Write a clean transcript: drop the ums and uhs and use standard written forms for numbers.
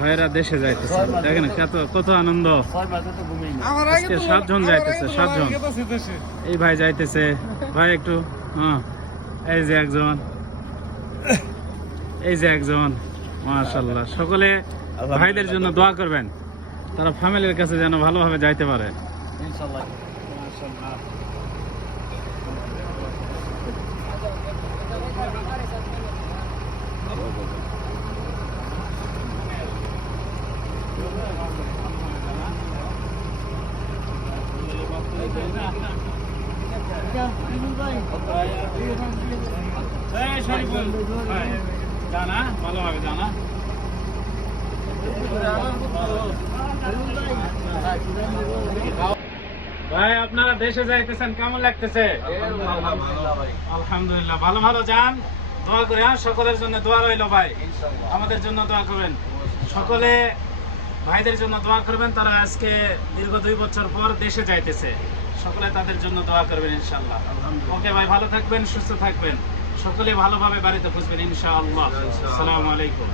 ভাইয়েরা দেশে যাইতেছে, দেখেন কত আনন্দ। আজকে 7 জন যাইতেছে, 7 জন। এই ভাই যাইতেছে, ভাই একটু এই যে একজন, এই যে একজন, মাশাআল্লাহ। সকলে ভাইদের জন্য দোয়া করবেন, তারা ফ্যামিলির কাছে যেন ভালোভাবে যাইতে পারে ইনশাআল্লাহ। মাশাআল্লাহ। জানা ভালোভাবে জানা ভাই, আপনারা দেশে যাইতেছেন, কেমন লাগতেছে? আলহামদুলিল্লাহ, ভালো ভালো যান, দোয়া করে। সকলের জন্য দোয়া রইল ভাই, আমাদের জন্য দোয়া করবেন। সকলে ভাইদের জন্য দোয়া করবেন, তারা আজকে দীর্ঘ 2 বছর পর দেশে যাইতেছে। সকলে তাদের জন্য দোয়া করবেন ইনশাআল্লাহ। ওকে ভাই, ভালো থাকবেন, সুস্থ থাকবেন, সকলে ভালোভাবে বাড়িতে পৌঁছবেন ইনশাআল্লাহ। আসসালামু আলাইকুম।